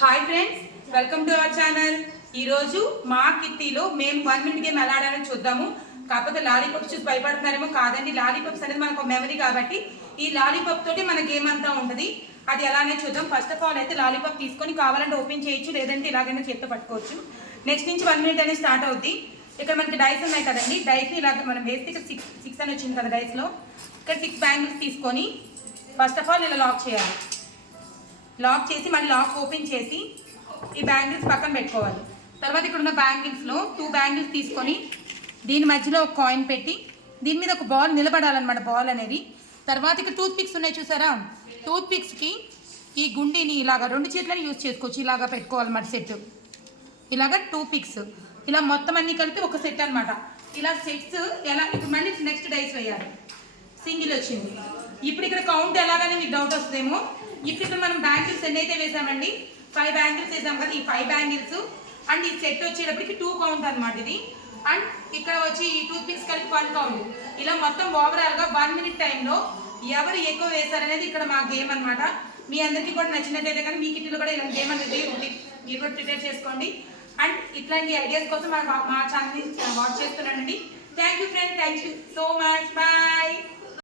Hi friends, welcome to our channel. ఈరోజు మా కిట్టీలో మేము 1 minute గేమ్ ఎలా ఆడాలని చూద్దాము. కాకపోతే లాలీపాప్స్ చూసి భయపడుతున్నారేమో, కాదండి. లాలీపాప్స్ అనేది మనకు మెమరీ కాబట్టి ఈ లాలీపాప్ తోటి మన గేమ్ అంతా ఉంటుంది. అది ఎలానే చూద్దాం. ఫస్ట్ ఆఫ్ ఆల్ అయితే లాలీపాప్ తీసుకొని కావాలంటే ఓపెన్ చేయొచ్చు, లేదంటే ఇలాగైనా చేత్తో పట్టుకోవచ్చు. నెక్స్ట్ నుంచి 1 minute అనేది స్టార్ట్ అవుద్ది. ఇక్కడ మనకి డైస్ ఉన్నాయి కదండి, డైస్ని ఇలాగ మనం వేస్తే ఇక్కడ సిక్స్ అని వచ్చింది కదా డైస్లో. ఇక్కడ 6 బ్యాంగిల్స్ తీసుకొని ఫస్ట్ ఆఫ్ ఆల్ ఇలా లాక్ చేయాలి. లాక్ చేసి మళ్ళీ లాక్ ఓపెన్ చేసి ఈ బ్యాంగిల్స్ పక్కన పెట్టుకోవాలి. తర్వాత ఇక్కడ ఉన్న బ్యాంగిల్స్లో 2 బ్యాంగిల్స్ తీసుకొని దీని మధ్యలో ఒక కాయిన్ పెట్టి దీని మీద ఒక బాల్ నిలబడాలన్నమాట, బాల్ అనేది. తర్వాత ఇక్కడ టూత్ పిక్స్ ఉన్నాయి చూసారా, టూత్ పిక్స్కి ఈ గుండిని ఇలాగ 2 చేతులని యూజ్ చేసుకోవచ్చు. ఇలాగ పెట్టుకోవాలన్నమాట సెట్. ఇలాగ 2 పిక్స్ ఇలా మొత్తం అన్ని కలిపి ఒక సెట్ అనమాట. ఇలా సెట్స్ ఎలా ఇప్పుడు మళ్ళీ నెక్స్ట్ డైస్ వేయాలి. సింగిల్ వచ్చింది. ఇప్పుడు ఇక్కడ కౌంట్ ఎలాగనే మీకు డౌట్ వస్తుందేమో. ఇప్పుడు ఇక్కడ మనం బ్యాంగిల్స్ ఎన్ని అయితే వేసామండి, 5 బ్యాంగిల్స్ వేసాం కదా. ఈ 5 బ్యాంగిల్స్ అండ్ ఈ సెట్ వచ్చేటప్పటికి 2 కౌంట్ అనమాట ఇది. అండ్ ఇక్కడ వచ్చి ఈ టూత్ పిక్స్ కలిపి 1 కౌంట్. ఇలా మొత్తం ఓవరాల్గా 1 minute టైంలో ఎవరు ఎక్కువ వేశారనేది ఇక్కడ మా గేమ్ అనమాట. మీ అందరికీ కూడా నచ్చినట్లయితే కానీ మీ కిట్లో కూడా ఇలాంటి గేమ్ అనేది మీరు కూడా ప్రిపేర్ చేసుకోండి. అండ్ ఇట్లాంటి ఐడియాస్ కోసం మా ఛానల్ని వాచ్ చేస్తున్నానండి. Thank you friend, thank you so much, bye.